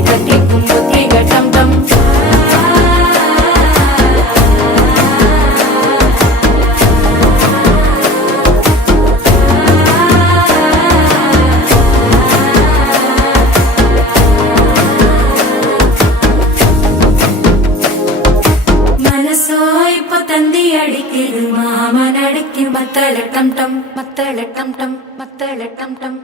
தட்டிக்கும் புத்திக டம் டம் தந்தி அடிக்குது மாமன் அடிக்கு மத்தள டம் டம் மத்தள டம் டம் மத்தள டம் டம்